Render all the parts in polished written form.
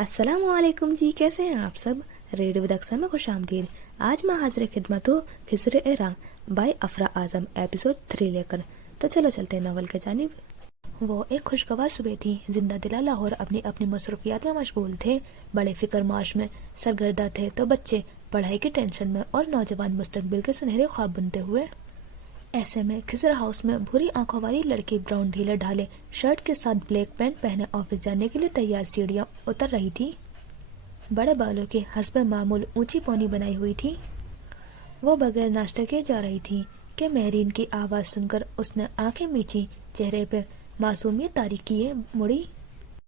अस्सलाम वालेकुम जी, कैसे हैं आप सब। रेडियो विदक्सा में खुश आमदीद। आज मैं हाजिर खिदमत हूँ खिज़र एरा बाय अफरा आजम एपिसोड 3 लेकर। तो चलो चलते हैं नॉवल के जानिब। वो एक खुशगवार सुबह थी। जिंदा दिला लाहौर अपनी अपनी मसरूफियात में मशगूल थे। बड़े फिक्र माश में सरगर्दा थे तो बच्चे पढ़ाई की टेंशन में और नौजवान मुस्तकबिल के सुनहरे ख्वाब बुनते हुए। ऐसे में खिज़र हाउस में भूरी आंखों वाली लड़की ब्राउन ढीले ढाले शर्ट के साथ ब्लैक पैंट पहने ऑफिस जाने के लिए तैयार सीढ़ियां उतर रही थी। बड़े बालों के हस्बे मामूल ऊंची पौनी बनाई हुई थी। वो बगैर नाश्ते के जा रही थी कि मेहरीन की आवाज़ सुनकर उसने आंखें मींची, चेहरे पे मासूमियत तारी किए मुड़ी।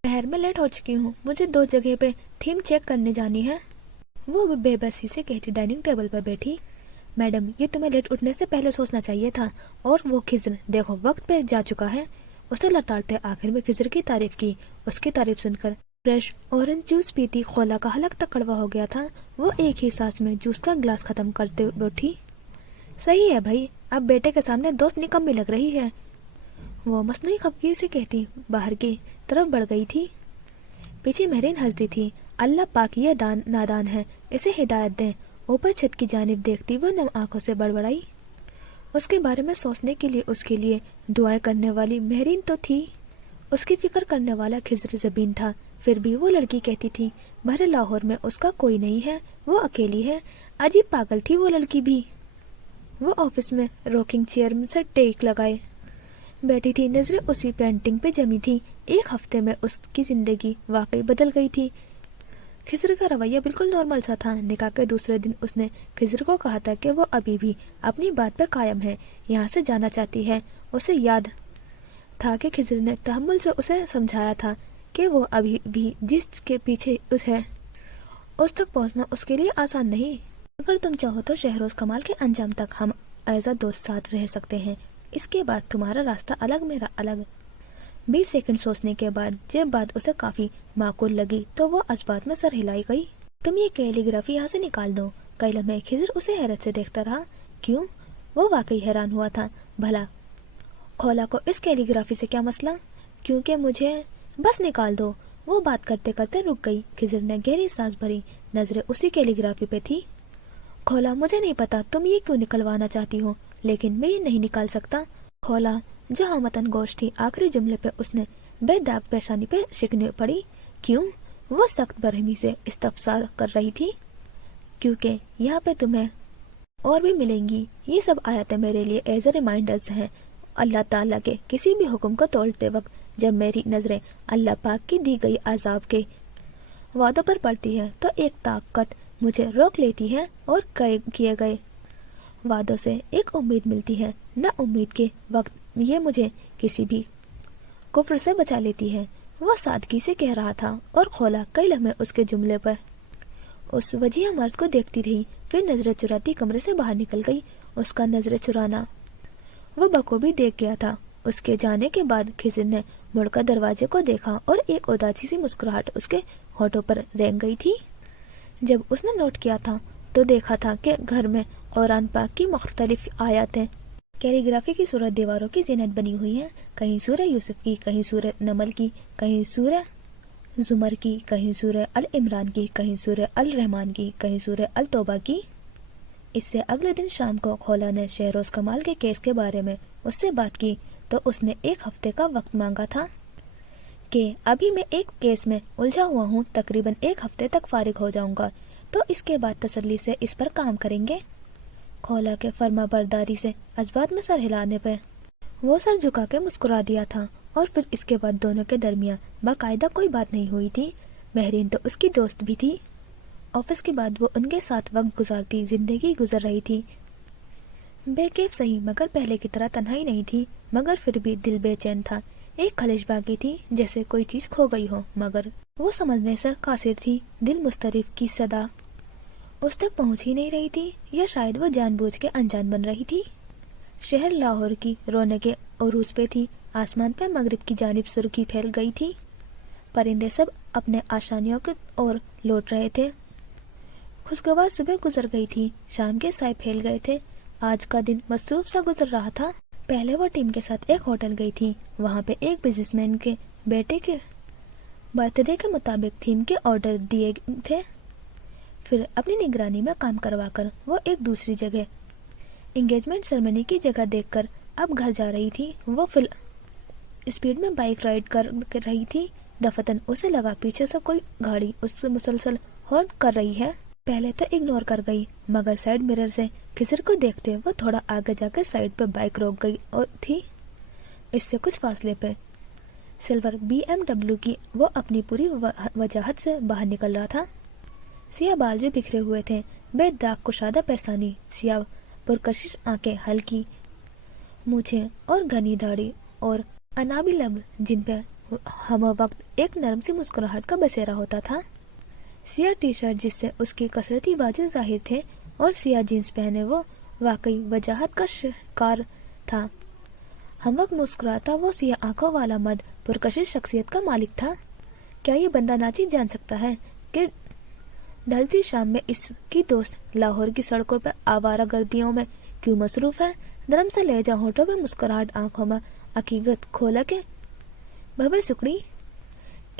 शहर में लेट हो चुकी हूँ, मुझे 2 जगह पे थीम चेक करने जानी है, वो बेबसी से कहती डाइनिंग टेबल पर बैठी। मैडम, ये तुम्हें लेट उठने से पहले सोचना चाहिए था। और वो खिज़र देखो वक्त पे जा चुका है। उसे लताड़ते आखिर में खिज़र की तारीफ की। उसकी तारीफ सुनकर फ्रेश ऑरेंज जूस पीती खोला का हलक तक कड़वा हो गया था। वो एक ही सांस में जूस का ग्लास खत्म करते बैठी। सही है भाई, अब बेटे के सामने दोस्त निकम्मी लग रही है, वो मसनूई खफगी से कहती बाहर की तरफ बढ़ गई थी। पीछे मेहरीन हंसती थी। अल्लाह पाक ये नादान है, इसे हिदायत दें। ऊपर छत की जानिब देखती वो नम आंखों से बड़बड़ाई। उसके बारे में सोचने के लिए उसके लिए दुआएं करने वाली मेहरीन तो थी, उसकी फिक्र करने वाला खिज़र ज़बीन था। फिर भी वो लड़की कहती थी भरे लाहौर में उसका कोई नहीं है, वो अकेली है। अजीब पागल थी वो लड़की भी। वो ऑफिस में रॉकिंग चेयर से टेक लगाए बैठी थी, नजरें उसी पेंटिंग पे जमी थी। एक हफ्ते में उसकी जिंदगी वाकई बदल गई थी। खिज़र का रवैया बिल्कुल नॉर्मल सा था। निकाह के दूसरे दिन उसने खिज़र को कहा था कि वो अभी भी अपनी बात पर कायम है, यहाँ से जाना चाहती है। उसे याद था कि खिज़र ने तहम्मुल से उसे समझाया था कि वो अभी भी जिसके पीछे है उस तक पहुँचना उसके लिए आसान नहीं। अगर तुम चाहो तो शहरोज कमाल के अंजाम तक हम एज अ दोस्त साथ रह सकते हैं। इसके बाद तुम्हारा रास्ता अलग, मेरा अलग। 20 सेकंड सोचने के बाद जब बात उसे काफी माकूल लगी तो वो इस बात में सर हिलाई गई। तुम ये कैलीग्राफी यहाँ से निकाल दो। कई लम्हे खिज़र उसे हैरत से देखता रहा। क्यों? वो वाकई हैरान हुआ था। भला खोला को इस कैलीग्राफी से क्या मसला? क्योंकि मुझे बस निकाल दो। वो बात करते करते रुक गई। खिज़र ने गहरी सांस भरी, नजरें उसी कैलीग्राफी पे थी। खोला, मुझे नहीं पता तुम ये क्यों निकलवाना चाहती हो, लेकिन मैं ये नहीं निकाल सकता। खोला जहाँ मतन गोश थी, आखिरी जुमले पे उसने बेदाग पेशानी पे शिकने पड़ी। क्यों? वो सख्त बरहमी से इस्तफसार कर रही थी। क्योंकि यहाँ पे तुम्हें और भी मिलेंगी। ये सब आयतें मेरे लिए एज ए रिमाइंडर्स हैं अल्लाह ताला के किसी भी हुक्म को तोड़ते वक्त। जब मेरी नजरें अल्लाह पाक की दी गई अजाब के वादों पर पड़ती है तो एक ताकत मुझे रोक लेती है और किए गए वादों से एक उम्मीद मिलती है। न उम्मीद के वक्त ये मुझे किसी भी कुफ्र से बचा लेती है। वो सादगी से कह रहा था और खोला कई लम्हे उसके जुमले पर उस वजीह मर्द को देखती रही। फिर नजरें चुराती कमरे से बाहर निकल गई। उसका नजरें चुराना वो बखूबी देख गया था। उसके जाने के बाद खिज़र ने मुड़कर दरवाजे को देखा और एक उदासी सी मुस्कुराहट उसके होठों पर रेंग गई थी। जब उसने नोट किया था तो देखा था कि घर में कुरान पाक की मुख्तलिफ आयतें कैलीग्राफी की सूरत दीवारों की जीनत बनी हुई है। कहीं सूरह यूसुफ की, कहीं सूरह नमल की, कहीं सूरह जुमर की, कहीं सूरह अल इमरान की, कहीं सूरह अल रहमान की, कहीं सूरह अल तौबा की। इससे अगले दिन शाम को खोला ने शहरोज कमाल के केस के बारे में उससे बात की तो उसने 1 हफ्ते का वक्त मांगा था कि अभी मैं एक केस में उलझा हुआ हूँ, तकरीबन 1 हफ्ते तक फारिग हो जाऊंगा, तो इसके बाद तसल्ली से इस पर काम करेंगे। खोला के फर्मा बरदारी से अजबात में सर हिलाने पे वो सर झुका के मुस्कुरा दिया था और फिर इसके बाद दोनों के दरमियान बाकायदा कोई बात नहीं हुई थी। मेहरीन तो उसकी दोस्त भी थी। ऑफिस के बाद वो उनके साथ वक्त गुजारती जिंदगी गुजर रही थी। बेकैफ सही मगर पहले की तरह तन्हाई नहीं थी, मगर फिर भी दिल बेचैन था। एक खलिश बाकी थी जैसे कोई चीज खो गई हो, मगर वो समझने से कासिर थी। दिल मुस्तरिफ की सदा उस तक पहुंच ही नहीं रही थी, या शायद वो जानबूझ के अनजान बन रही थी। शहर लाहौर की रौनकें उरूज पे थी। आसमान पे मगरिब की जानिब सुर्खी फैल गई थी। परिंदे सब अपने आशानियों की ओर लौट रहे थे। खुशगवार सुबह गुजर गई थी, शाम के साए फैल गए थे। आज का दिन मसरूफ सा गुजर रहा था। पहले वो टीम के साथ एक होटल गई थी। वहाँ पे एक बिजनेसमैन के बेटे के बर्थडे के मुताबिक थीम के ऑर्डर दिए थे। फिर अपनी निगरानी में काम करवाकर वो एक दूसरी जगह एंगेजमेंट सेरेमनी की जगह देखकर अब घर जा रही थी। वो फुल स्पीड में बाइक राइड कर रही थी। दफतन उसे लगा पीछे से कोई गाड़ी उससे मुसलसल हॉर्न कर रही है। पहले तो इग्नोर कर गई, मगर साइड मिरर से खिजर को देखते वो थोड़ा आगे जाकर साइड पे बाइक रोक गई और थी। इससे कुछ फासले पे सिल्वर BMW की वो अपनी पूरी वजाहत से बाहर निकल रहा था। सिया बाल जो बिखरे हुए थे, बेदाग कुशादा पैसानी, सिया पुरकशिश आंखें, हल्की मूछें और घनी दाढ़ी और अनाबी लब जिन पे हम वक्त एक नरम सी मुस्कुराहट का बसेरा होता था। सिया टी-शर्ट जिससे उसकी कसरती बाजू जाहिर थे और सिया जीन्स पहने वो वाकई वजाहत का शिकार था। हम वक्त मुस्कुराता वो सिया आंखों वाला मद पुरकशिश शख्सियत का मालिक था। क्या ये बंदा नाची जान सकता है कि ढलती शाम में इसकी दोस्त लाहौर की सड़कों पर आवारा गर्दियों में क्यों मसरूफ है। नरम से लहजा होठों में मुस्कुराहट, आंखों में हकीकत खोला के भवे सुकड़ी।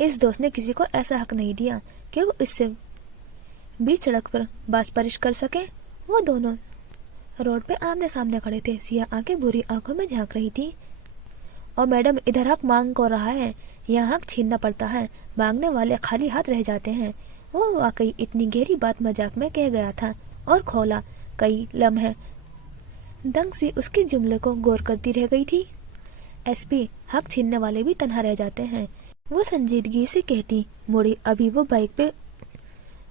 इस दोस्त ने किसी को ऐसा हक नहीं दिया कि वो इससे बीच सड़क पर बासपरिश कर सके। वो दोनों रोड पे आमने सामने खड़े थे। सिया आंखें बुरी आंखों में झांक रही थी। और मैडम, इधर हक मांग को रहा है, यहाँ हक छीनना पड़ता है, मांगने वाले खाली हाथ रह जाते हैं। वो वाकई इतनी गहरी बात मजाक में कह गया था और खोला कई लम्हे दंग सी उसके जुमले को गौर करती रह गई थी। SP, हक छीनने वाले भी तन्हा रह जाते हैं, वो संजीदगी से कहती। मुड़ी अभी वो बाइक पे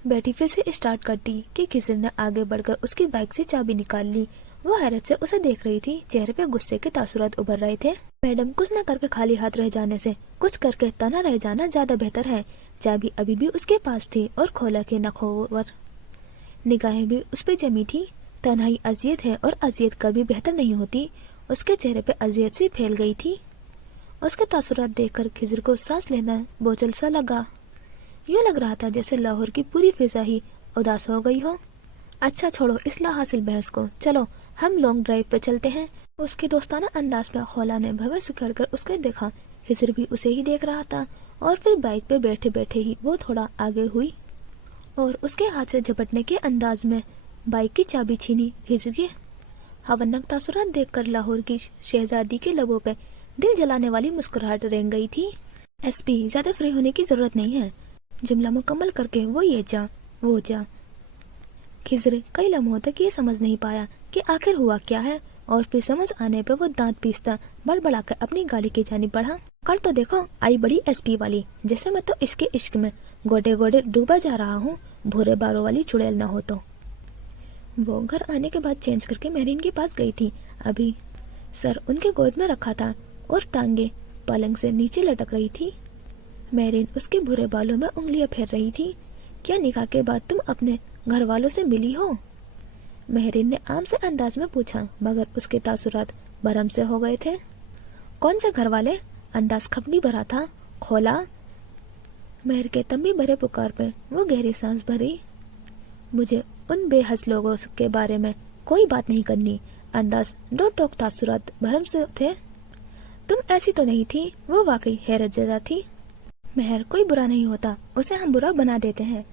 बैठी फिर से स्टार्ट करती कि खिजर ने आगे बढ़कर उसकी बाइक से चाबी निकाल ली। वो हैरत से उसे देख रही थी। चेहरे पे गुस्से के तासुरात उभर रहे थे। मैडम, कुछ न करके खाली हाथ रह जाने से कुछ करके तन्हा रह जाना ज्यादा बेहतर है। चाबी अभी भी उसके पास थी और खोला के नखोवर निगाहें भी उस पे जमी थी। तन्हाई अजियत है और अजियत कभी बेहतर नहीं होती। उसके चेहरे पे अजियत सी फैल गई थी। उसके तासुरात देखकर खिजर को सांस लेना बोझल सा लगा। यूँ लग रहा था जैसे लाहौर की पूरी फिजा ही उदास हो गई हो। अच्छा छोड़ो इस हासिल बहस को, चलो हम लॉन्ग ड्राइव पे चलते हैं। उसके दोस्ताना अंदाज में खोला ने भवे सुखेड़ उसके देखा। खिजर भी उसे ही देख रहा था और फिर बाइक पे बैठे बैठे ही वो थोड़ा आगे हुई और उसके हाथ से झपटने के अंदाज में बाइक की चाबी छीनी। खिजर के हवनक तासुरात देखकर लाहौर की शहजादी के लबों पे दिल जलाने वाली मुस्कुराहट रेंग गई थी। SP, ज्यादा फ्री होने की जरूरत नहीं है। जुमला मुकम्मल करके वो ये जा वो जा। खिजर कई लम्हों तक ये समझ नहीं पाया कि आखिर हुआ क्या है और फिर समझ आने पे वो दांत पीसता बड़बड़ाकर अपनी गाड़ी की जानिब बढ़ा। कर तो देखो, आई बड़ी SP वाली, जैसे मैं तो इसके इश्क में गोडे गोडे डूबा जा रहा हूँ, भूरे बारों वाली चुड़ैल ना हो तो। वो घर आने के बाद चेंज करके मेहरीन के पास गई थी। अभी सर उनके गोद में रखा था और टांगे पलंग से नीचे लटक रही थी। मेहरीन उसके भूरे बालों में उंगलियां फेर रही थी। क्या निकाह के बाद तुम अपने घर वालों से मिली हो? मेहरीन ने आम से अंदाज में पूछा, मगर उसके तासुरात भरम से हो गए थे। कौन से घर वाले? अंदाज खपनी भरा था। खोला मेहर के तंबी भरे पुकार पे वो गहरी सांस भरी। मुझे उन बेहस लोगों के बारे में कोई बात नहीं करनी। अंदाज दो टोक तासुरात भरम से थे। तुम ऐसी तो नहीं थी। वो वाकई हैरत ज़दा थी। मेहर, कोई बुरा नहीं होता, उसे हम बुरा बना देते हैं।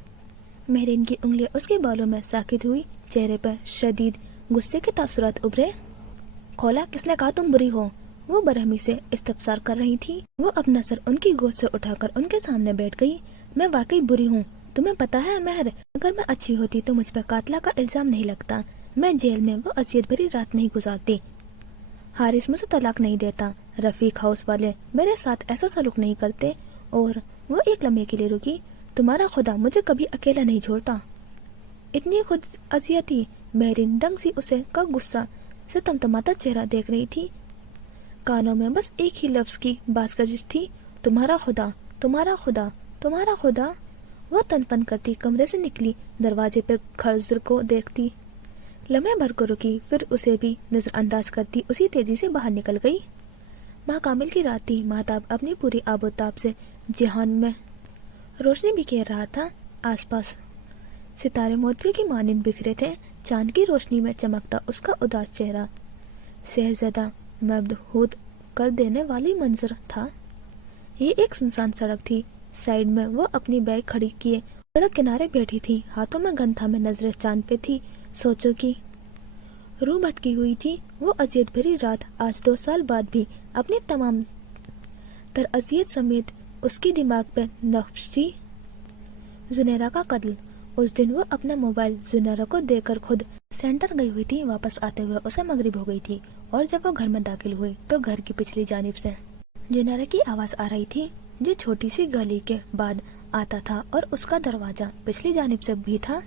मेहरीन की उंगलियां उसके बालों में साकित हुई। चेहरे पर शदीद गुस्से के तासुरात उभरे। खोला, किसने कहा तुम बुरी हो? वो बरहमी से इस्तफसार कर रही थी। वो अपना सर उनकी गोद से उठाकर उनके सामने बैठ गई। मैं वाकई बुरी हूँ, तुम्हें पता है मेहर, अगर मैं अच्छी होती तो मुझ पर कातला का इल्जाम नहीं लगता। मैं जेल में वो असियत भरी रात नहीं गुजारती। हारिस मुझे तलाक नहीं देता। रफीक हाउस वाले मेरे साथ ऐसा सलूक नहीं करते। और वो एक लम्हे के लिए रुकी। तुम्हारा खुदा मुझे कभी अकेला नहीं छोड़ता। इतनी खुद अजियती मेहरीन दंग सी उसे का गुस्सा से तमतमाता चेहरा देख रही थी। कानों में बस एक ही लफ्ज की बासगजिश थी, तुम्हारा खुदा, तुम्हारा खुदा, तुम्हारा खुदा। वो तनपन करती कमरे से निकली, दरवाजे पे खजर को देखती, लम्हे भर को रुकी, फिर उसे भी नजरअंदाज करती उसी तेजी से बाहर निकल गई। माह कामिल की रात थी। महताब अपनी पूरी आबोताब से जहान में रोशनी बिखेर रहा था। आसपास सितारे मोतियों की मानिंद बिखरे थे। चांद की रोशनी में चमकता उसका उदास चेहरा सहरज़दा मबहूत कर देने वाली मंजर था। ये एक सुनसान सड़क थी। साइड में वो अपनी बैग खड़ी किए सड़क किनारे बैठी थी, हाथों में गन था, में नजरें चांद पे थी। सोचो कि रूह भटकी हुई थी। वो अजियत भरी रात आज 2 साल बाद भी अपनी तमाम तर अजियत समेत उसकी दिमाग पे नक्श थी। जुनेरा का कत्ल। उस दिन वो अपना मोबाइल जुनेरा को देकर खुद सेंटर गई हुई थी। वापस आते हुए उसे मगरिब हो गई थी और जब वो घर में दाखिल हुई तो घर की पिछली जानिब से जुनेरा की आवाज आ रही थी, जो छोटी सी गली के बाद आता था और उसका दरवाजा पिछली जानिब से भी था।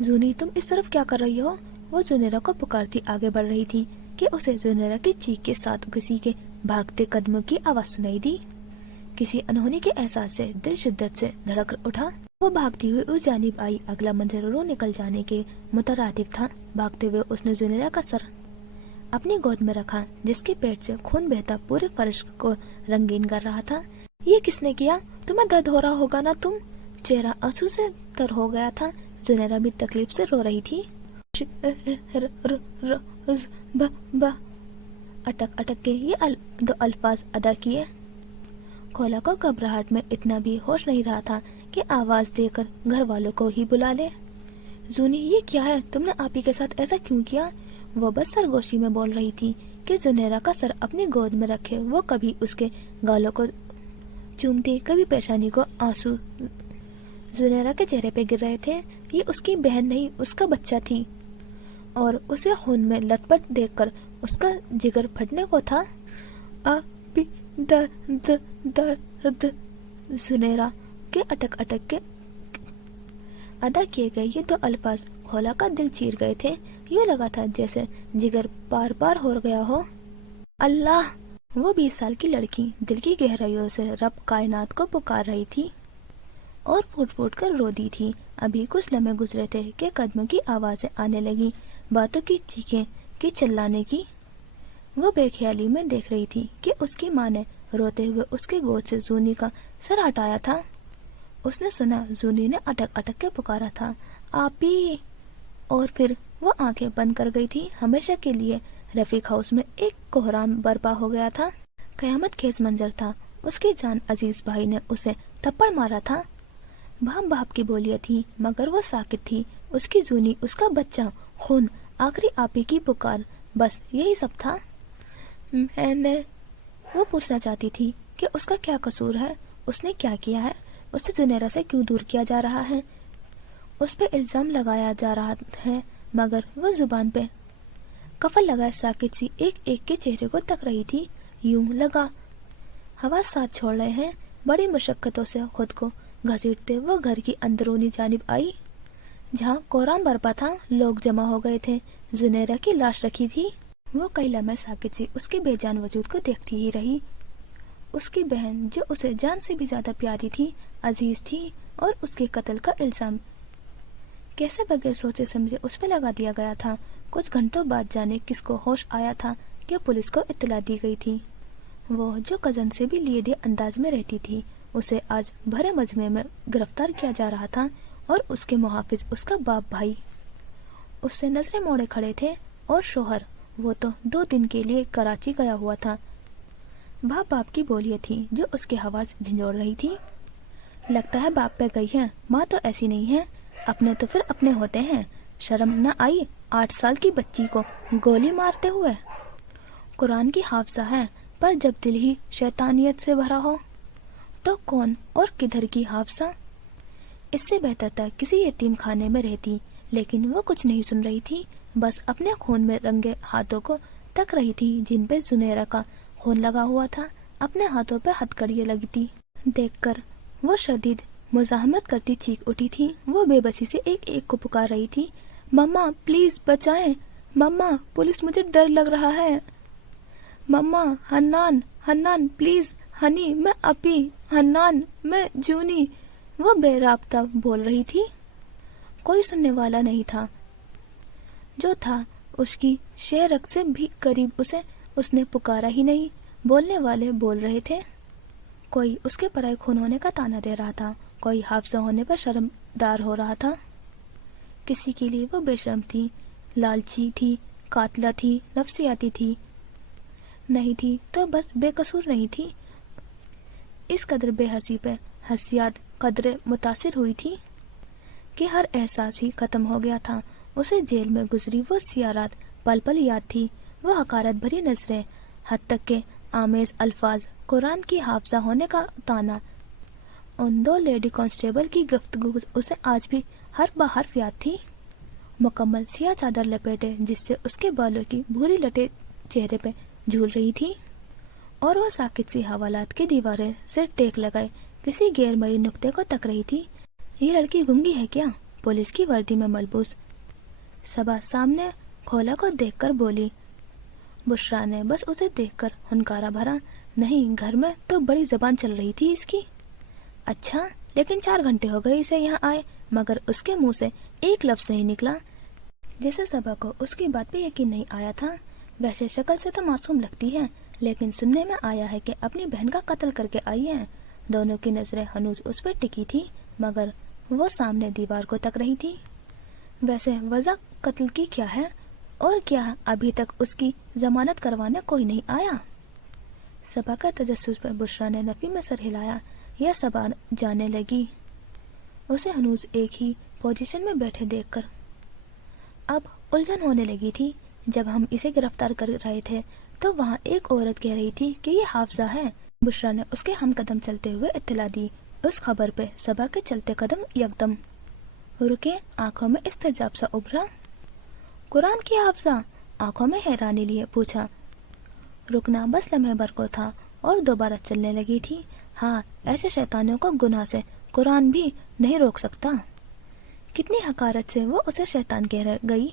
जूनी, तुम इस तरफ क्या कर रही हो? वो जुनेरा को पुकारती आगे बढ़ रही थी कि उसे जुनेरा की चीख के साथ किसी के भागते कदमों की आवाज सुनाई दी। किसी अनहोनी के एहसास से दिल शिद्दत से धड़क उठा। वो भागती हुई उस जानिब आई। अगला मंजर रूह निकल जाने के मुतरादिफ था। भागते हुए उसने जुनेरा का सर अपनी गोद में रखा, जिसके पेट से खून बहता पूरे फर्श को रंगीन कर रहा था। ये किसने किया? तुम्हें दर्द हो रहा होगा ना? तुम चेहरा आंसू से तर हो गया था। जुनेरा भी तकलीफ से रो रही थी। अटक अटक के ये 2 अल्फाज अदा किए। खोला को घबराहट में इतना भी होश नहीं रहा था कि आवाज देकर घर वालों को ही बुला ले। जूनी, ये क्या है? तुमने आपी के साथ ऐसा क्यों किया? वो बस सरगोशी में बोल रही थी कि जुनेरा का सर अपनी गोद में रखे। वो कभी उसके गालों को चूमती, कभी पेशानी को आंसू जुनेरा के चेहरे पे गिर रहे थे। ये उसकी बहन नहीं, उसका बच्चा थी और उसे खून में लथपथ देखकर उसका जिगर फटने को था। आपी दर्द दर्द। जुनेरा के अटक अटक के अदा किए गए ये 2 अल्फाज खोला का दिल चीर गए थे। यूं लगा था जैसे जिगर पार पार हो गया हो। अल्लाह! वो 20 साल की लड़की दिल की गहराइयों से रब कायनात को पुकार रही थी और फूट फूट कर रो दी थी। अभी कुछ लम्हे गुजरे थे कि कदमों की आवाजें आने लगी, बातों की चीखें की चिल्लाने की। वो बेख्याली में देख रही थी कि उसकी माँ ने रोते हुए उसके गोद से जूनी का सर हटाया था। उसने सुना जूनी ने अटक अटक के पुकारा था, आपी। और फिर वो आंखें बंद कर गई थी हमेशा के लिए। रफीक हाउस में एक कोहराम बर्पा हो गया था। कयामत खेज मंजर था। उसकी जान अजीज भाई ने उसे थप्पड़ मारा था। बाप की बोलियां थी, मगर वो साकित थी। उसकी जूनी, उसका बच्चा, खून, आखिरी आपी की पुकार, बस यही सब था। मैंने वो पूछना चाहती थी कि उसका क्या कसूर है, उसने क्या किया है, उसे जुनेरा से क्यों दूर किया जा रहा है, उस पे इल्जाम लगाया जा रहा है, मगर वो जुबान पे कफल लगाए साकित सी एक एक के चेहरे को तक रही थी। यूं लगा हवा साथ छोड़ रहे हैं। बड़ी मुशक्कतों से खुद को घसीटते वो घर की अंदरूनी जानिब आई, जहाँ कोहराम बरपा था। लोग जमा हो गए थे। जुनेरा की लाश रखी थी। वो कई लम्हे साकित सी उसके बेजान वजूद को देखती ही रही। उसकी बहन, जो उसे जान से भी ज्यादा प्यारी थी, अजीज थी, और उसके कत्ल का इल्जाम कैसे बगैर सोचे समझे उस पर लगा दिया गया था। कुछ घंटों बाद जाने किसको होश आया था कि पुलिस को इत्तला दी गई थी। वो जो कजन से भी लिए दे अंदाज में रहती थी, उसे आज भरे मजमे में गिरफ्तार किया जा रहा था और उसके मुहाफिज उसका बाप भाई उससे नजरें मोड़े खड़े थे। और शोहर, वो तो 2 दिन के लिए कराची गया हुआ था। बाप की बोलियां थी जो उसके आवाज झंझोड़ रही थी। लगता है बाप पे गई है, माँ तो ऐसी नहीं है। अपने तो फिर अपने होते हैं। शर्म न आई 8 साल की बच्ची को गोली मारते हुए। कुरान की हाफजा है, पर जब दिल ही शैतानियत से भरा हो तो कौन और किधर की हाफजा। इससे बेहतर था किसी यतीम खाने में रहती, लेकिन वो कुछ नहीं सुन रही थी। बस अपने खून में रंगे हाथों को तक रही थी, जिन पे जुनेरा का खून लगा हुआ था। अपने हाथों पे हथकड़ियाँ लगी थी। देखकर वो शदीद मुजाहमत करती चीख उठी थी। वो बेबसी से एक एक को पुकार रही थी, मम्मा प्लीज बचाएं, मम्मा पुलिस, मुझे डर लग रहा है, मम्मा, हन्नान हन्नान प्लीज, हनी मैं अपी, हन्नान मैं जूनी। वो बेराब्ता बोल रही थी। कोई सुनने वाला नहीं था। जो था उसकी शेरक से भी करीब उसने पुकारा ही नहीं। बोलने वाले बोल रहे थे। कोई उसके पराए खून होने का ताना दे रहा था, कोई हाफजा होने पर शर्मदार हो रहा था। किसी के लिए वो बेशर्म थी, लालची थी, कातला थी, नफसियाती थी, नहीं थी तो बस बेकसूर नहीं थी। इस कदर बेहसी पे حسیات قدرے متاثر ہوئی تھی کہ ہر احساس ہی ختم ہو گیا تھا. اسے جیل میں گزری وہ سیاہ رات پل پل یاد تھی، وہ حقارت بھری نظریں، حد تک کہ آمیز الفاظ، قرآن کی حافظہ ہونے کا تانا. ان 2 لیڈی کانسٹیبل کی گفتگو اسے آج بھی ہر بحرف یاد تھی. مکمل سیاہ چادر لپیٹے جس سے اس کے بالوں کی بھوری لٹیں چہرے پہ جھول رہی تھی، اور وہ ساکت سی حوالات کی دیواریں سے ٹیک لگائے کسی غیر مرئی نقطے کو تک رہی تھی. یہ لڑکی گنگی ہے کیا؟ پولیس کی وردی میں ملبوس صبا سامنے کھولا کو دیکھ کر بولی. بشرا نے بس اسے دیکھ کر ہنکارا بھرا. نہیں، گھر میں تو بڑی زبان چل رہی تھی اس کی. اچھا، لیکن 4 گھنٹے ہو گئے اسے یہاں آئے مگر اس کے منہ سے ایک لفظ نہیں نکلا. جیسے صبا کو اس کی بات پہ یقین نہیں آیا تھا. ویسے شکل سے تو معصوم لگتی ہے، لیکن سننے میں آیا ہے کہ اپنی بہن کا قتل کر کے آئی ہے. دونوں کی نظریں ہنوز اس پہ ٹکی تھی مگر وہ سامنے دیوار کو تک رہی تھی. ویسے وجہ قتل کی کیا ہے، اور کیا ابھی تک اس کی ضمانت کروانے کوئی نہیں آیا؟ صبا کا تجسس پہ بشرا نے نفی میں سر ہلایا. یا صبا جانے لگی اسے ہنوز ایک ہی پوزیشن میں بیٹھے دیکھ کر. اب الجھن ہونے لگی تھی. جب ہم اسے گرفتار کر رہے تھے تو وہاں ایک عورت کہہ رہی تھی کہ یہ حافظہ ہے. بشرا نے اس کے ہم قدم چلتے ہوئے اطلاع دی. اس خبر پہ صبا کے چلتے قدم یکدم رکے. آنکھوں میں استعجاب سا ابھرا. قرآن کی حافظہ؟ آنکھوں میں حیرانی لیے پوچھا. رکنا بس لمحے بھر کو تھا اور دوبارہ چلنے لگی تھی. ہاں، ایسے شیطانوں کو گناہ سے قرآن بھی نہیں روک سکتا. کتنی حقارت سے وہ اسے شیطان کہہ گئی.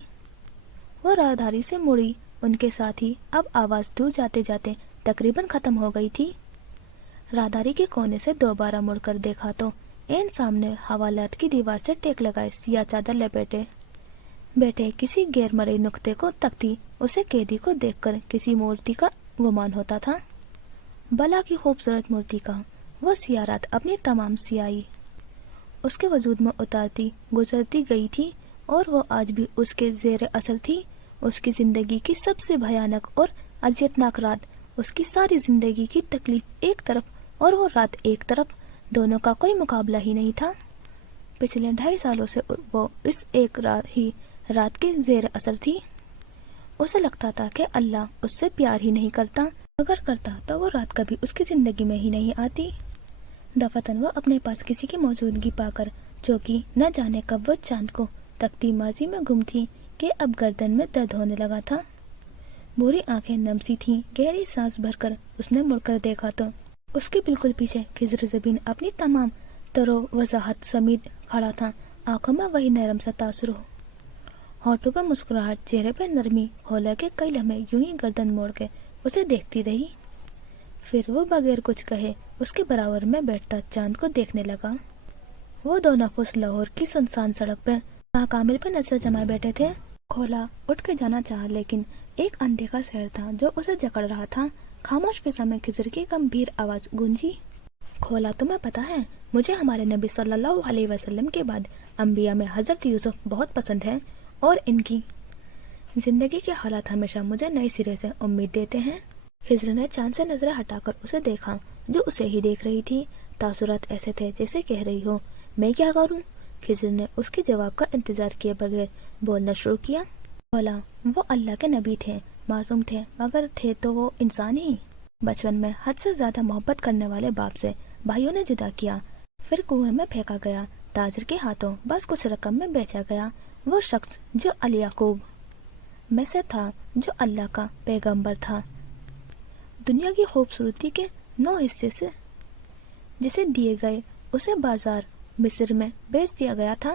وہ راہداری سے مڑی. ان کے ساتھ ہی اب آواز دور جاتے جاتے تقریباً ختم ہو گئی تھی. راہداری کے کونے سے دوبارہ مڑ کر دیکھا تو این سامنے حوالات کی دیوار سے ٹیک لگائے سیاہ چادر لپیٹے بیٹھے کسی غیر مرئی نقطے کو تکتی اسے قیدی کو دیکھ کر کسی مورتی کا گمان ہوتا تھا. بلا کی خوبصورت مورتی کا. وہ سیاہ رات اپنی تمام سیاہی اس کے وجود میں اتارتی گزرتی گئی تھی اور وہ آج بھی اس کے زیر اثر تھی. اس کی زندگی کی سب سے بھیانک اور اذیتناک رات. اس کی ساری زندگی کی تکلیف ایک طرف اور وہ رات ایک طرف. دونوں کا کوئی مقابلہ ہی نہیں تھا. پچھلے 2.5 سالوں سے وہ اس ایک ہی رات کے زیر اثر تھی. اسے لگتا تھا کہ اللہ اس سے پیار ہی نہیں کرتا. اگر کرتا تو وہ رات کبھی اس کی زندگی میں ہی نہیں آتی. دفعتاً وہ اپنے پاس کسی کی موجودگی پا کر جو کہ نہ جانے کب وہ چاند کو تکتی ماضی میں گم تھی کہ اب گردن میں درد ہونے لگا تھا. بری آنکھیں نم سی تھیں. گہری سانس بھر کر اس نے مڑ کر دیکھا تو اس کے بالکل پیچھے خضر زبین اپنی تمام ترو وضاحت سمیت کھڑا تھا. آنکھوں میں وہی نرم سا تاثر ہو، ہونٹوں پہ مسکراہٹ، چہرے پہ نرمی. کھولا کے کئی لمحے یوں ہی گردن موڑ کے اسے دیکھتی رہی. پھر وہ بغیر کچھ کہے اس کے برابر میں بیٹھتا چاند کو دیکھنے لگا. وہ 2 نفس لاہور کی سنسان سڑک پہ کامل پہ نظر جمائے بیٹھے تھے. کھولا اٹھ کے جانا چاہا لیکن ایک اندیکھا شہر تھا جو اسے جکڑ رہا تھا. خاموش فضا میں خضر کی گمبھیر آواز گونجی. کھولا، تمہیں پتا ہے مجھے ہمارے نبی صلی اللہ علیہ وسلم کے بعد انبیاء میں حضرت یوسف بہت پسند ہے اور ان کی زندگی کے حالات ہمیشہ مجھے نئے سرے سے امید دیتے ہیں. خضر نے چاند سے نظریں ہٹا کر اسے دیکھا جو اسے ہی دیکھ رہی تھی. تاثرات ایسے تھے جیسے کہہ رہی ہو میں کیا کروں. خضر نے اس کے جواب کا انتظار کیے بغیر بولنا شروع کیا. بولا، وہ اللہ کے نبی تھے، معصوم تھے مگر تھے تو وہ انسان ہی. بچپن میں حد سے زیادہ محبت کرنے والے باپ سے بھائیوں نے جدا کیا، پھر کنویں میں پھینکا گیا. تاجر کے ہاتھوں بس کچھ رقم میں بیچا گیا. وہ شخص جو الیعقوب میں سے تھا، جو اللہ کا پیغمبر تھا، دنیا کی خوبصورتی کے 9 حصے سے جسے دیے گئے اسے بازار مصر میں بیچ دیا گیا تھا.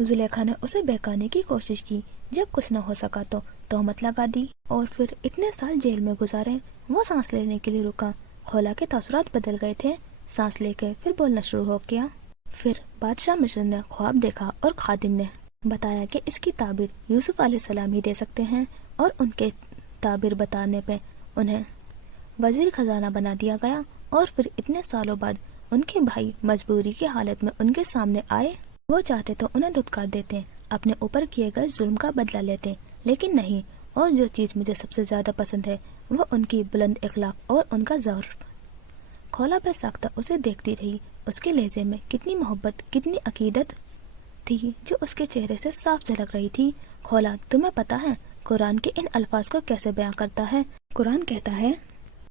زلیخا نے اسے بہکانے کی کوشش کی. جب کچھ نہ ہو سکا تو تہمت لگا دی اور پھر اتنے سال جیل میں گزارے. وہ سانس لینے کے لیے رکا. کھولا کے تاثرات بدل گئے تھے. سانس لے کے پھر بولنا شروع ہو گیا. پھر بادشاہ مصر نے خواب دیکھا اور خادم نے بتایا کہ اس کی تعبیر یوسف علیہ السلام ہی دے سکتے ہیں، اور ان کے تعبیر بتانے پہ انہیں وزیر خزانہ بنا دیا گیا. اور پھر اتنے سالوں بعد ان کے بھائی مجبوری کی حالت میں ان کے سامنے آئے. وہ چاہتے تو انہیں دھتکار دیتے، اپنے اوپر کیے گئے ظلم کا بدلہ لیتے، لیکن نہیں. اور جو چیز مجھے سب سے زیادہ پسند ہے وہ ان کی بلند اخلاق اور ان کا ظرف. کھولا پہ ساختہ اسے دیکھتی رہی. اس کے لہجے میں کتنی محبت، کتنی عقیدت تھی جو اس کے چہرے سے صاف جھلک رہی تھی۔ کھولا، تمہیں پتا ہے قرآن کے ان الفاظ کو کیسے بیان کرتا ہے؟ قرآن کہتا ہے،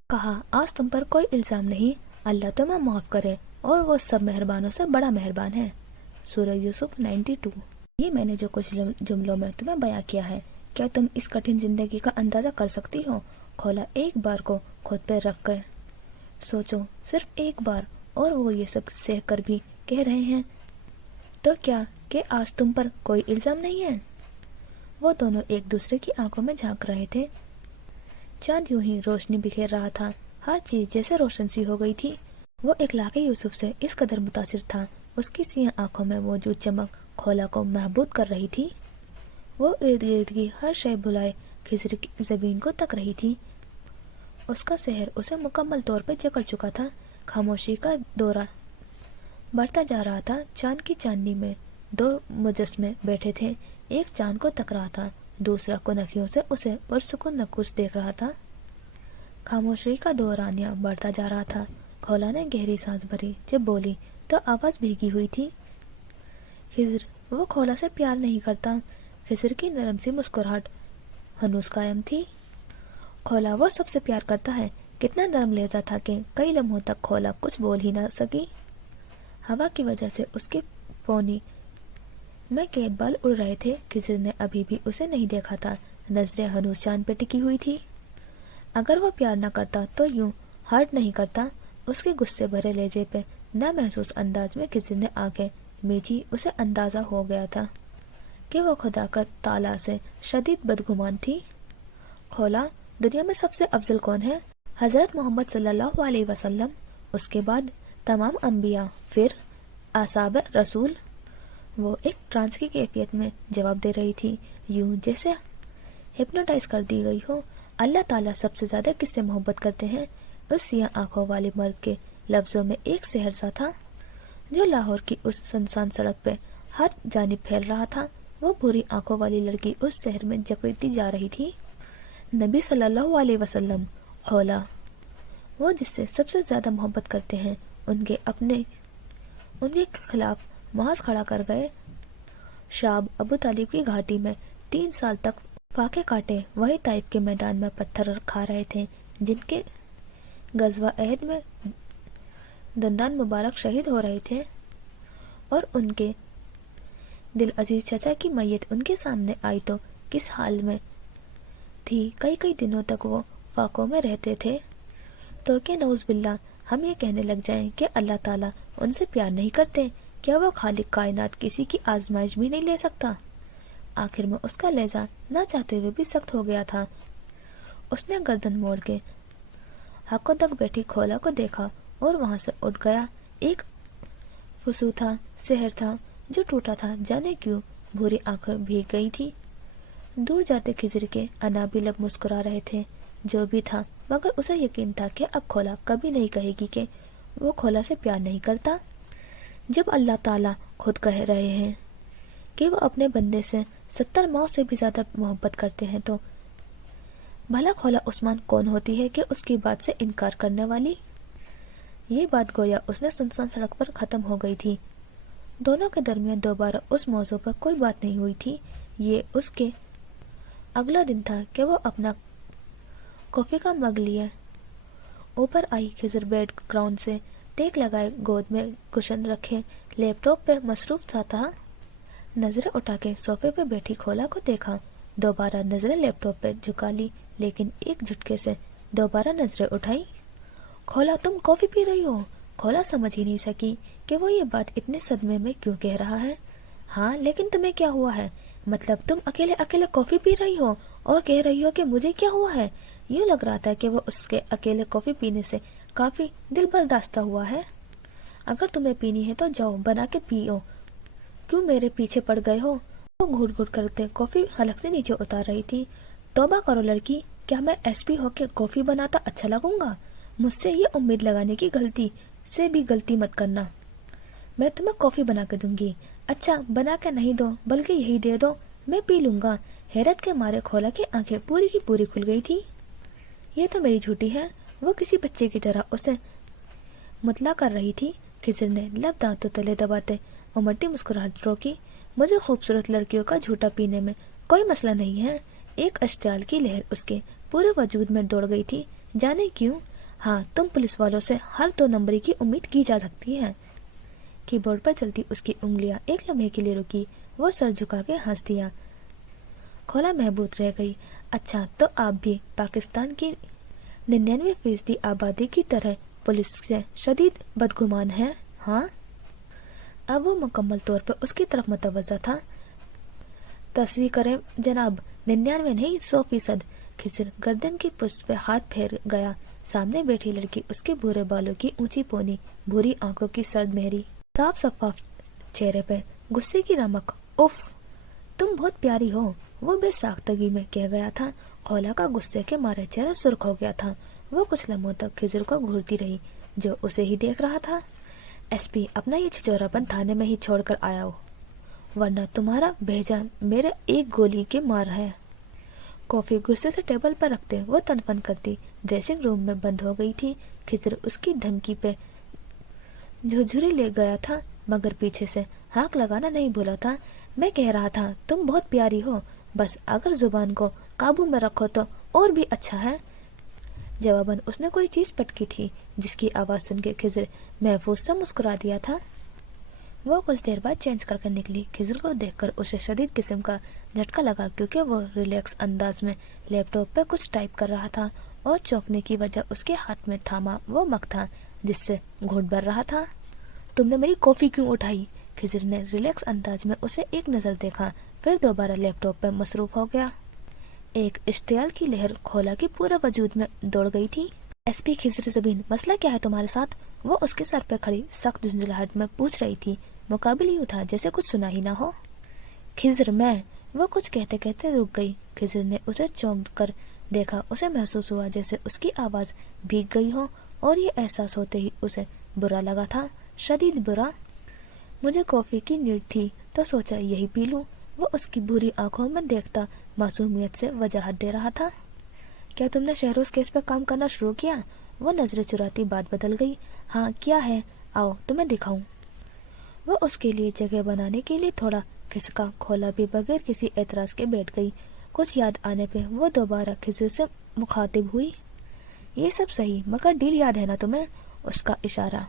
کہا آج تم پر کوئی الزام نہیں، اللہ تمہیں معاف کرے اور وہ سب مہربانوں سے بڑا مہربان ہے۔ سورہ یوسف 92۔ یہ میں نے جو کچھ جملوں میں تمہیں بیان کیا ہے، کیا تم اس کٹھن زندگی کا اندازہ کر سکتی ہو؟ کھولا ایک بار کو خود پہ رکھ گئے سوچو، صرف ایک بار، اور وہ یہ سب سہ کر بھی کہہ رہے ہیں تو کیا کہ آج تم پر کوئی الزام نہیں ہے؟ وہ دونوں ایک دوسرے کی آنکھوں میں جھانک رہے تھے۔ چاند یوں ہی روشنی بکھیر رہا تھا، ہر چیز جیسے روشن سی ہو گئی تھی۔ وہ اخلاق یوسف سے اس قدر متاثر تھا، اس کی سیاہ آنکھوں میں موجود چمک کھولا کو محبوب کر رہی تھی۔ وہ ارد گرد کی ہر شے بلائے خضر کی زمین کو تک رہی تھی۔ اس کا سحر اسے مکمل طور پہ جکڑ چکا تھا۔ خاموشی کا دورہ بڑھتا جا رہا تھا۔ چاند کی چاندنی میں دو مجسمے بیٹھے تھے، ایک چاند کو تک رہا تھا، دوسرا کنکھیوں سے اسے پرسکون نقوش دیکھ رہا تھا۔ خاموشی کا دورانیہ بڑھتا جا رہا تھا۔ کھولا نے گہری سانس بھری، جب بولی تو آواز بھیگی ہوئی تھی، خضر وہ کھولا سے پیار نہیں کرتا۔ خضر کی نرم سی مسکراہٹ ہنوز قائم تھی۔ کھولا وہ سب سے پیار کرتا ہے۔ کتنا نرم لہجہ تھا کہ کئی لمحوں تک کھولا کچھ بول ہی نہ سکی۔ ہوا کی وجہ سے اس کی پونی میں قید بال اڑ رہے تھے۔ خضر نے ابھی بھی اسے نہیں دیکھا تھا، نظریں ہنوز چاند پہ ٹکی ہوئی تھی۔ اگر وہ پیار نہ کرتا تو یوں ہرٹ نہیں کرتا۔ اس کے غصے بھرے لہجے پہ نہ محسوس انداز میں خضر نے آنکھیں میچی۔ اسے اندازہ ہو گیا تھا کہ وہ خدا کا تعالیٰ سے شدید بدگمان تھی۔ کھولا، دنیا میں سب سے افضل کون ہے؟ حضرت محمد صلی اللہ علیہ وسلم، اس کے بعد تمام انبیاء، پھر اصحاب رسول۔ وہ ایک ٹرانس کی کیفیت میں جواب دے رہی تھی، یوں جیسے ہپنوٹائز کر دی گئی ہو۔ اللہ تعالیٰ سب سے زیادہ کس سے محبت کرتے ہیں؟ اس سیاہ آنکھوں والے مرد کے لفظوں میں ایک سحر سا تھا جو لاہور کی اس سنسان سڑک پہ ہر جانب پھیل رہا تھا۔ وہ بھوری آنکھوں والی لڑکی اس سحر میں جکڑتی جا رہی تھی۔ نبی صلی اللہ علیہ وسلم۔ کھولا، وہ جس سے سب سے زیادہ محبت کرتے ہیں ان کے خلاف محاذ کھڑا کر گئے۔ شاب ابو طالب کی گھاٹی میں 3 سال تک فاقے کاٹے، وہی طائف کے میدان میں پتھر کھا رہے تھے جن کے غزوہ احد میں دندان مبارک شہید ہو رہے تھے، اور ان کے دل عزیز چچا کی میت ان کے سامنے آئی تو کس حال میں تھی۔ کئی دنوں تک وہ فاقوں میں رہتے تھے تو کہ نعوذ باللہ ہم یہ کہنے لگ جائیں کہ اللہ تعالیٰ ان سے پیار نہیں کرتے۔ کیا وہ خالق کائنات کسی کی آزمائش بھی نہیں لے سکتا؟ آخر میں اس کا لہجہ نہ چاہتے ہوئے بھی سخت ہو گیا تھا۔ اس نے گردن موڑ کے حقوں تک بیٹھی کھولا کو دیکھا اور وہاں سے اٹھ گیا۔ ایک فسو تھا، سحر تھا جو ٹوٹا تھا، جانے کیوں بھوری آنکھیں بھیگ گئی تھی۔ دور جاتے خضر کے انابی لب مسکرا رہے تھے۔ جو بھی تھا، مگر اسے یقین تھا کہ اب کھولا کبھی نہیں کہے گی کہ وہ کھولا سے پیار نہیں کرتا۔ جب اللہ تعالیٰ خود کہہ رہے ہیں کہ وہ اپنے بندے سے 70 موت سے بھی زیادہ محبت کرتے ہیں، تو بھلا کھولا عثمان کون ہوتی ہے کہ اس کی بات سے انکار کرنے والی؟ یہ بات گویا اس نے سنسان سڑک پر ختم ہو گئی تھی۔ دونوں کے درمیان دوبارہ اس موضوع پر کوئی بات نہیں ہوئی تھی۔ یہ اس کے اگلا دن تھا کہ وہ اپنا کافی کا مگ لیے اوپر آئی۔ خضر بیڈ گراؤنڈ سے ٹیک لگائے، گود میں کشن رکھے لیپ ٹاپ پہ مصروف تھا۔ نظریں اٹھا کے صوفے پہ بیٹھی کھولا کو دیکھا، دوبارہ نظریں لیپ ٹاپ پہ جھکا لی، لیکن ایک جھٹکے سے دوبارہ نظریں اٹھائی۔ کھولا، تم کافی پی رہی ہو؟ کھولا سمجھ ہی نہیں سکی کہ وہ یہ بات اتنے صدمے میں کیوں کہہ رہا ہے۔ ہاں، لیکن تمہیں کیا ہوا ہے؟ مطلب تم اکیلے کافی پی رہی ہو اور کہہ رہی ہو کہ مجھے کیا ہوا ہے؟ یوں لگ رہا تھا کہ وہ اس کے اکیلے کافی پینے سے کافی دل برداشتہ ہوا ہے۔ اگر تمہیں پینی ہے تو جاؤ بنا کے پیو، کیوں میرے پیچھے پڑ گئے ہو؟ وہ گھٹ گھٹ کرتے کافی حلق سے نیچے اتار رہی تھی۔ توبہ کرو لڑکی، کیا میں ایس پی ہو کے کافی بناتا اچھا لگوں گا؟ مجھ سے یہ امید لگانے کی غلطی سے بھی غلطی مت کرنا۔ میں تمہیں کافی بنا کے دوں گی۔ اچھا، بنا کے نہیں دو بلکہ یہی دے دو، میں پی لوں گا۔ حیرت کے مارے کھولا کی آنکھیں پوری کی پوری کھل گئی تھی۔ یہ تو میری جھوٹی ہے، وہ کسی بچے کی طرح اسے مطلع کر رہی تھی۔ खिजर ने लब दांतों तले दबाते उमड़ती मुस्कुराहट रोकी। मुझे खूबसूरत लड़कियों का झूठा पीने में कोई मसला नहीं है। एक अश्ताल की लहर उसके पूरे वजूद में दौड़ गई थी। जाने क्यों? हाँ, तुम पुलिस वालों से हर 2 नंबरी की उम्मीद की जा सकती है। कीबोर्ड पर चलती उसकी उंगलियां एक लम्हे के लिए रुकी। वो सर झुका के हंस दिया। खोला महबूब रह गई। अच्छा, तो आप भी पाकिस्तान की 99% आबादी की तरह पुलिस से शदीद बदगुमान है? हाँ। अब वो मुकम्मल तौर पर उसकी तरफ मुतवज्जा था। तस्वीर करें जनाब, 99 नहीं 100%। खिजर गर्दन की पुष्ट पे हाथ फेर गया। सामने बैठी लड़की, उसके भूरे बालों की ऊंची पोनी, भूरी आंखों की सर्द मेहरी, साफ सफाफ चेहरे पे गुस्से की रमक। उफ, तुम बहुत प्यारी हो, वो बेसाख्तगी में कह गया था। खोला का गुस्से के मारे चेहरा सुर्ख हो गया था। वो कुछ लम्हों तक खिजर को घूरती रही, जो उसे ही देख रहा था। एसपी, अपना ये छिचोरापन थाने में ही छोड़कर आया हो, वरना तुम्हारा भेजा मेरे एक गोली के मार है। कॉफी गुस्से से टेबल पर रखते वो तनफन करती ड्रेसिंग रूम में बंद हो गई थी। खिजर उसकी धमकी पे झुरझुरी ले गया था, मगर पीछे से हाँक लगाना नहीं भूला था। मैं कह रहा था तुम बहुत प्यारी हो, बस अगर जुबान को काबू में रखो तो और भी अच्छा है। जवाबन उसने कोई चीज पटकी थी, जिसकी आवाज सुन के खिजर महफूज सा मुस्कुरा दिया था। वो कुछ देर बाद चेंज करके निकली। खिजर को देखकर उसे शदीद किस्म का झटका लगा, क्योंकि वो रिलैक्स अंदाज में लैपटॉप पे कुछ टाइप कर रहा था और चौंकने की वजह उसके हाथ में थामा वो मग था जिससे घूंट भर रहा था। तुमने मेरी कॉफी क्यों उठाई? खिजर ने रिलैक्स अंदाज में उसे एक नजर देखा, फिर दोबारा लैपटॉप पे मसरूफ हो गया। एक इश्तियाल की लहर खोला की पूरे वजूद में दौड़ गई थी। एसपी खिजर ज़बीन, मसला क्या है तुम्हारे साथ? वो उसके सर पे खड़ी सख्त झुंझलाहट में पूछ रही थी। मुकाबिल यूं था जैसे कुछ सुना ही ना हो। खिजर, मैं। वो कुछ कहते कहते रुक गई। खिजर ने उसे चौंक कर देखा। उसे महसूस हुआ जैसे उसकी आवाज भीग गई हो, और ये एहसास होते ही उसे बुरा लगा था, शदीद बुरा। मुझे कॉफी की नीड थी तो सोचा यही पी लूं। वो उसकी बुरी आंखों में देखता मासूमियत से वजाहत दे रहा था। क्या तुमने शहरोज केस पर काम करना शुरू किया? वो नजरें चुराती बात बदल गई। हाँ, क्या है? आओ तुम्हें दिखाऊं। वो उसके लिए जगह बनाने के लिए थोड़ा खिसका। खोला भी बगैर किसी एतराज के बैठ गई। कुछ याद आने पे वो दोबारा खिजर से मुखातिब हुई। ये सब सही, मगर डील याद है ना तुम्हें? उसका इशारा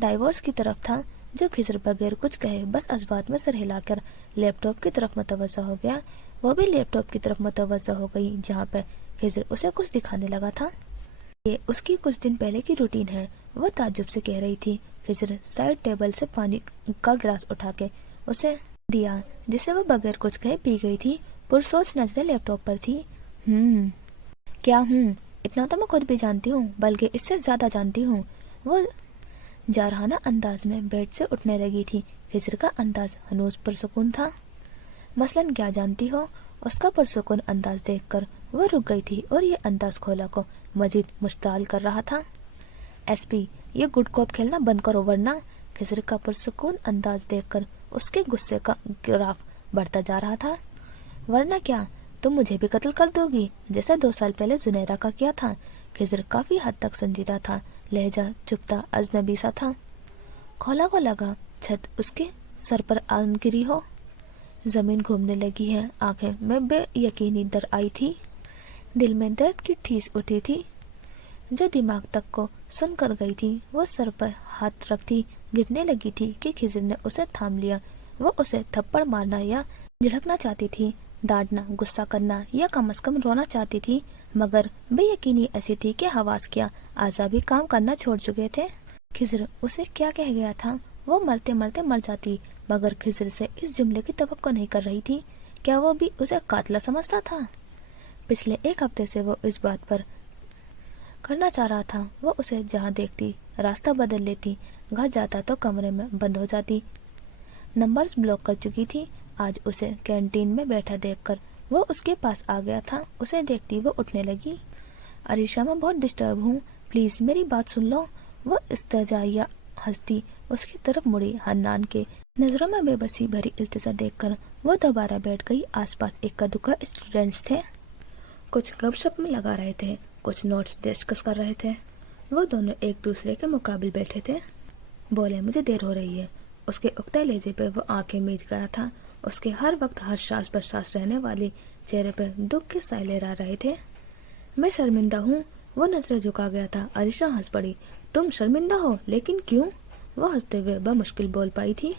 डाइवोर्स की तरफ था, जो खिजर बगैर कुछ कहे बस अजबात में सर हिलाकर लैपटॉप की तरफ मुतवज्जा हो गया। वो भी लैपटॉप की तरफ मुतवज्जा हो गई, जहाँ पे खिजर उसे कुछ दिखाने लगा था। ये उसकी कुछ दिन पहले की रूटीन है, वो ताज्जुब से कह रही थी। खिजर साइड टेबल से पानी का गिलास उठा के उसे दिया, जिसे वो बगैर कुछ कहे पी गई थी। पुरसोच नजरें लैपटॉप पर थी। क्या इतना तो मैं खुद भी जानती हूँ, बल्कि इससे ज्यादा जानती हूँ। वो जारहाना अंदाज में बेड से उठने लगी थी। खिजर का अंदाज हनूज पुरसुकून था। मसलन क्या जानती हो? उसका पुरसुकून अंदाज देखकर वो रुक गई थी, और ये अंदाज खोला को मजीद मुश्ताल कर रहा था। एसपी, ये गुड कॉप खेलना बंद करो, वरना। खिजर का पुरसुकून अंदाज देखकर उसके गुस्से का ग्राफ बढ़ता जा रहा था। वरना क्या? तुम मुझे भी कत्ल कर दोगी, जैसा 2 साल पहले जुनैरा का किया था। खिजर काफी हद तक संजीदा था, लहजा चुपता अजनबी सा था। खोला को लगा छत उसके सर पर आन गिरी हो, जमीन घूमने लगी है। आंखें में बेयकीनी दर आई थी, दिल में दर्द की ठीस उठी थी, जो दिमाग तक को सुन कर गई थी। वो सर पर हाथ रखती गिरने लगी थी कि खिजर ने उसे थाम लिया। वो उसे थप्पड़ मारना या झिड़कना चाहती थी, डांटना, गुस्सा करना या कम से कम रोना चाहती थी, मगर बेयकीनी ऐसी थी कि हवास क्या आज़ा भी काम करना छोड़ चुके थे। खिजर उसे क्या कह गया था? वो मरते मरते मर जाती, मगर खिजर से इस जुमले की तवक्को नहीं कर रही थी। क्या वो भी उसे कातिला समझता था? पिछले 1 हफ्ते से वो इस बात पर करना चाह रहा था। वो उसे जहाँ देखती रास्ता बदल लेती, घर जाता तो कमरे में बंद हो जाती, नंबर्स ब्लॉक कर चुकी थी। आज उसे कैंटीन में बैठा देखकर वो उसके पास आ गया था। उसे देखती वो उठने लगी। अरीशा, मैं बहुत डिस्टर्ब हूँ, प्लीज मेरी बात सुन लो। वो इस्तेजाया हंसती उसकी तरफ मुड़ी। हन्नान के नजरों में बेबसी भरी इल्तिजा देखकर वो दोबारा बैठ गई। आसपास इक्का दुक्का स्टूडेंट्स थे, कुछ गपशप में लगा रहे थे, कुछ नोट्स डिस्कस कर रहे थे। वो दोनों एक दूसरे के मुकाबिल बैठे थे। بولے مجھے دیر ہو رہی ہے۔ اس کے اکتے لہجے پہ وہ آنکھیں میچ گیا تھا، اس کے ہر وقت ہر ساس بساس رہنے والی چہرے پہ دکھ کے سائے لہرا رہے تھے۔ میں شرمندہ ہوں۔ وہ نظریں جھکا گیا تھا۔ عریشہ ہنس پڑی۔ تم شرمندہ ہو؟ لیکن کیوں؟ وہ ہنستے ہوئے بمشکل بول پائی تھی۔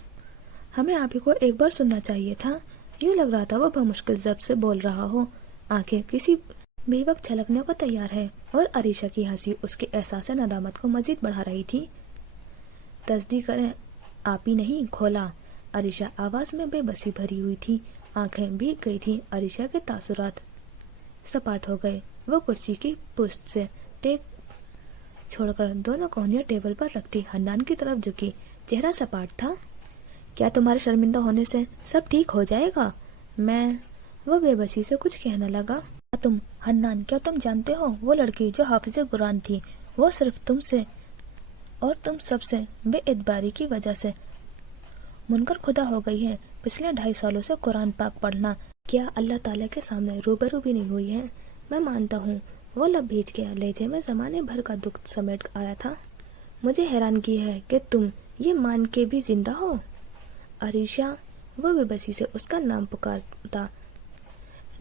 ہمیں آپ ہی کو ایک بار سننا چاہیے تھا۔ یوں لگ رہا تھا وہ بمشکل ضبط سے بول رہا ہو، آنکھیں کسی بھی وقت چھلکنے کو تیار ہے، اور عریشہ کی ہنسی اس کے احساس ندامت کو مزید بڑھا رہی تھی۔ تصدیق کریں، آپ ہی نہیں، کھولا۔ عریشہ آواز میں بے بسی بھری ہوئی تھی، آنکھیں بھیگ گئی تھی۔ عریشہ کے تاثرات سپاٹ ہو گئے۔ وہ کرسی کی پشت سے ٹیک چھوڑ کر دونوں کوہنیاں ٹیبل پر رکھتی حنان کی طرف جھکی، چہرہ سپاٹ تھا۔ کیا تمہارے شرمندہ ہونے سے سب ٹھیک ہو جائے گا؟ وہ بے بسی سے کچھ کہنے لگا۔ حنان، کیا تم جانتے ہو وہ لڑکی جو حافظ قرآن تھی، وہ صرف تم سے اور تم سب سے بے اعتباری کی وجہ سے منکر خدا ہو گئی ہے۔ پچھلے 2.5 سالوں سے قرآن پاک پڑھنا کیا اللہ تعالیٰ کے سامنے روبرو بھی نہیں ہوئی ہے؟ میں مانتا ہوں، وہ لب بھیج گیا، لہجے میں زمانے بھر کا دکھ سمیٹ آیا تھا۔ مجھے حیرانگی ہے کہ تم یہ مان کے بھی زندہ ہو۔ عریشہ، وہ بے بسی سے اس کا نام پکارتا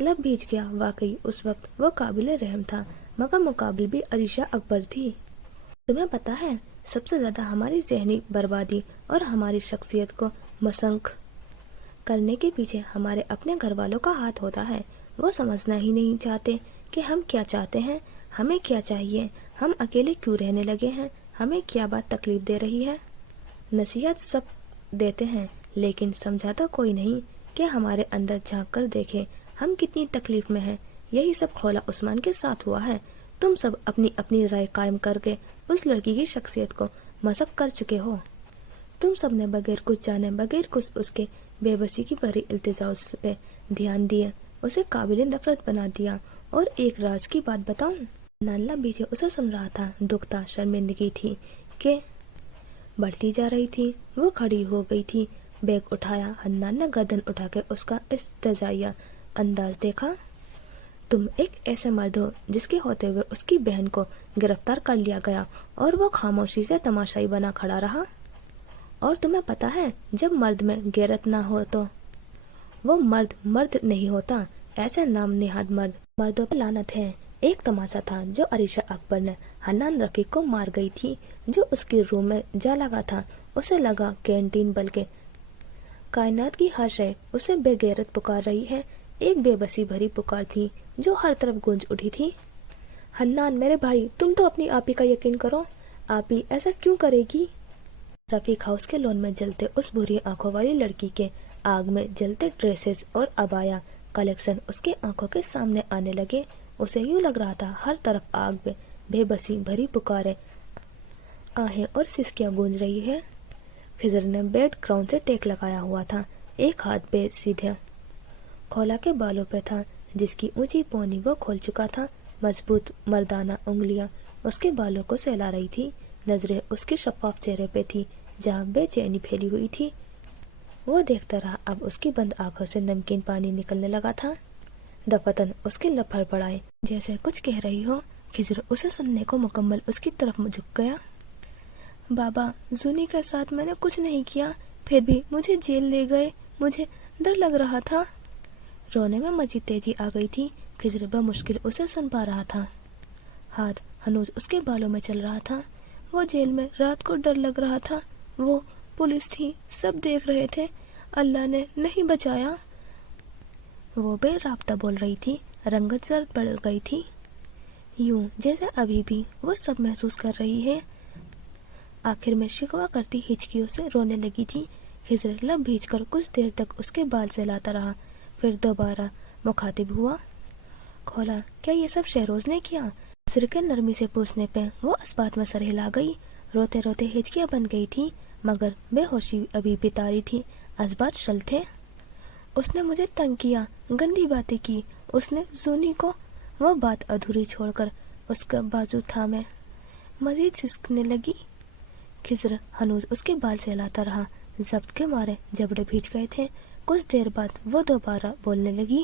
لب بھیج گیا۔ واقعی اس وقت وہ قابل رحم تھا، مگر مقابل بھی عریشہ اکبر تھی۔ تمہیں پتا ہے، سب سے زیادہ ہماری ذہنی بربادی اور ہماری شخصیت کو مسخ کرنے کے پیچھے ہمارے اپنے گھر والوں کا ہاتھ ہوتا ہے۔ وہ سمجھنا ہی نہیں چاہتے کہ ہم کیا چاہتے ہیں، ہمیں کیا چاہیے، ہم اکیلے کیوں رہنے لگے ہیں، ہمیں کیا بات تکلیف دے رہی ہے۔ نصیحت سب دیتے ہیں، لیکن سمجھاتا کوئی نہیں کہ ہمارے اندر جھانک کر دیکھے ہم کتنی تکلیف میں ہیں۔ یہی سب خولا عثمان کے ساتھ ہوا ہے۔ تم سب اپنی اپنی رائے قائم کر کے اس لڑکی کی شخصیت کو مسخ کر چکے ہو۔ تم سب نے بغیر کچھ جانے، بغیر کچھ اس کے بے بسی کی بھری التجاؤ پہ دھیان دیے، اسے قابل نفرت بنا دیا۔ اور ایک راز کی بات بتاؤں؟ نالا پیچھے اسے سن رہا تھا، دکھ تھا، شرمندگی تھی کہ بڑھتی جا رہی تھی۔ وہ کھڑی ہو گئی تھی، بیگ اٹھایا۔ حنان نے گردن اٹھا کے اس کا استجائیہ انداز دیکھا۔ تم ایک ایسے مرد ہو جس کے ہوتے ہوئے اس کی بہن کو گرفتار کر لیا گیا، اور وہ خاموشی سے تماشائی بنا کھڑا رہا۔ اور تمہیں پتا ہے، جب مرد میں غیرت نہ ہو تو وہ مرد نہیں ہوتا۔ ایسے نام نہاد مردوں پر لعنت ہے۔ ایک تماشا تھا جو عریشہ اکبر نے حنان رفیق کو مار گئی تھی، جو اس کی روح میں جا لگا تھا۔ اسے لگا کینٹین بلکہ کائنات کی ہر شے اسے بے غیرت پکار رہی ہے۔ ایک بے بسی بھری پکار تھی جو ہر طرف گونج اٹھی تھی۔ حنان میرے بھائی، تم تو اپنی آپی کا یقین کرو، آپی ایسا کیوں کرے گی؟ رفیق ہاؤس کے لون میں جلتے اس بھوری آنکھوں والی لڑکی کے آگ میں جلتے ڈریسز اور عبایا کلیکشن اس کے آنکھوں کے سامنے آنے لگے۔ اسے یوں لگ رہا تھا ہر طرف آگ میں بے بسی بھری پکاریں، آہیں اور سسکیاں گونج رہی ہے۔ خضر نے بیڈ گراؤنڈ سے ٹیک لگایا ہوا تھا، ایک ہاتھ بے سیدھے کھولا کے بالوں پہ تھا، جس کی اونچی پونی وہ کھول چکا تھا۔ مضبوط مردانہ انگلیاں اس کے بالوں کو سہلا رہی تھی، نظریں اس کے شفاف چہرے پہ تھی جہاں بے چینی پھیلی ہوئی تھی۔ وہ دیکھتا رہا، اب اس کی بند آنکھوں سے نمکین پانی نکلنے لگا تھا۔ دفتن اس کے لب پھڑپڑائے جیسے کچھ کہہ رہی ہو۔ خضر اسے سننے کو مکمل اس کی طرف جھک گیا۔ بابا، زونی کے ساتھ میں نے کچھ نہیں کیا، پھر بھی مجھے جیل لے گئے، مجھے ڈر لگ رہا تھا۔ رونے میں مزید تیزی آ گئی تھی۔ خضر بمشکل اسے سن پا رہا تھا، ہاتھ ہنوز اس کے بالوں میں چل رہا تھا۔ وہ جیل میں رات کو ڈر لگ رہا تھا، وہ پولیس تھی، سب دیکھ رہے تھے، اللہ نے نہیں بچایا۔ وہ بے رابطہ بول رہی تھی، رنگت زرد پڑ گئی تھی، یوں جیسے ابھی بھی وہ سب محسوس کر رہی ہے۔ آخر میں شکوہ کرتی ہچکیوں سے رونے لگی تھی۔ خضر لب بھیج کر کچھ دیر تک اس کے بال سہلاتا رہا، پھر دوبارہ مخاطب ہوا۔ کھولا، کیا یہ سب شہروز نے کیا؟ خضر کے نرمی سے پوچھنے پہ وہ اس بات میں سر ہلا گئی۔ روتے روتے ہچکیاں بن گئی تھی، مگر بے ہوشی ابھی بھی طاری تھی، اسبات شل تھے۔ اس نے مجھے تنگ کیا، گندی باتیں کی، اس نے زونی کو۔ وہ بات ادھوری چھوڑ کر اس کا بازو تھامے مزید سسکنے لگی۔ خضر ہنوز اس کے بال سہلاتا رہا، ضبط کے مارے جبڑے بھیج گئے تھے۔ کچھ دیر بعد وہ دوبارہ بولنے لگی،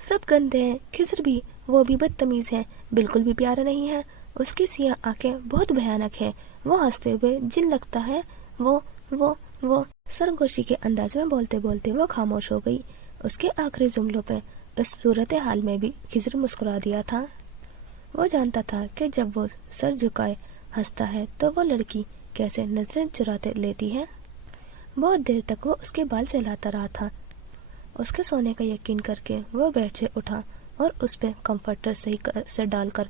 سب گندے ہیں، خضر بھی، وہ بھی بدتمیز ہے، بالکل بھی پیارا نہیں ہے، اس کی سیاہ آنکھیں بہت بھیانک ہے. وہ ہنستے ہوئے جن لگتا ہے وہ سرگوشی کے انداز میں بولتے بولتے وہ خاموش ہو گئی. اس کے آخری جملوں پہ اس صورتحال میں بھی خضر مسکرا دیا تھا. وہ جانتا تھا کہ جب وہ سر جھکائے ہنستا ہے تو وہ لڑکی کیسے نظریں چراتے لیتی ہے. بہت دیر تک وہ اس کے بال سہلاتا رہا تھا. اس کے سونے کا یقین کر کے وہ بیڈ سے اٹھا اور اس پہ کمفرٹر صحیح سے ڈال کر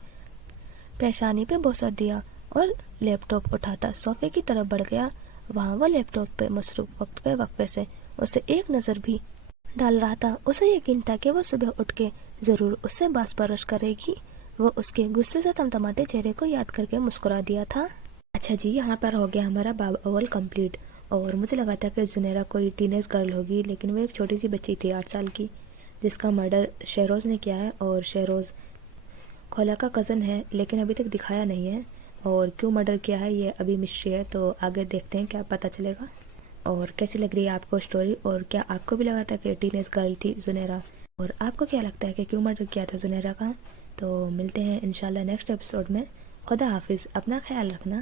پیشانی پہ بوسہ دیا اور لیپ ٹاپ اٹھاتا صوفے کی طرف بڑھ گیا. وہاں وہ لیپ ٹاپ پہ مصروف وقت پہ وقفے سے اسے ایک نظر بھی ڈال رہا تھا. اسے یقین تھا کہ وہ صبح اٹھ کے ضرور اس سے باس پرش کرے گی. وہ اس کے غصے سے تمتماتے چہرے کو یاد کر کے مسکرا دیا تھا. اچھا جی، یہاں پر ہو گیا ہمارا باب اول کمپلیٹ. اور مجھے لگا تھا کہ زنیرہ کوئی ٹینیج گرل ہوگی، لیکن وہ ایک چھوٹی سی بچی تھی 8 سال کی، جس کا مرڈر شہروز نے کیا ہے. اور شہروز خولا کا کزن ہے، لیکن ابھی تک دکھایا نہیں ہے. اور کیوں مرڈر کیا ہے یہ ابھی مسٹری ہے، تو آگے دیکھتے ہیں کیا پتہ چلے گا. اور کیسی لگ رہی ہے آپ کو سٹوری، اور کیا آپ کو بھی لگا تھا کہ ٹینیج گرل تھی زنیرہ، اور آپ کو کیا لگتا ہے کہ کیوں مرڈر کیا تھا زنیرہ کا. تو ملتے ہیں انشاءاللہ نیکسٹ ایپیسوڈ میں. خدا حافظ، اپنا خیال رکھنا.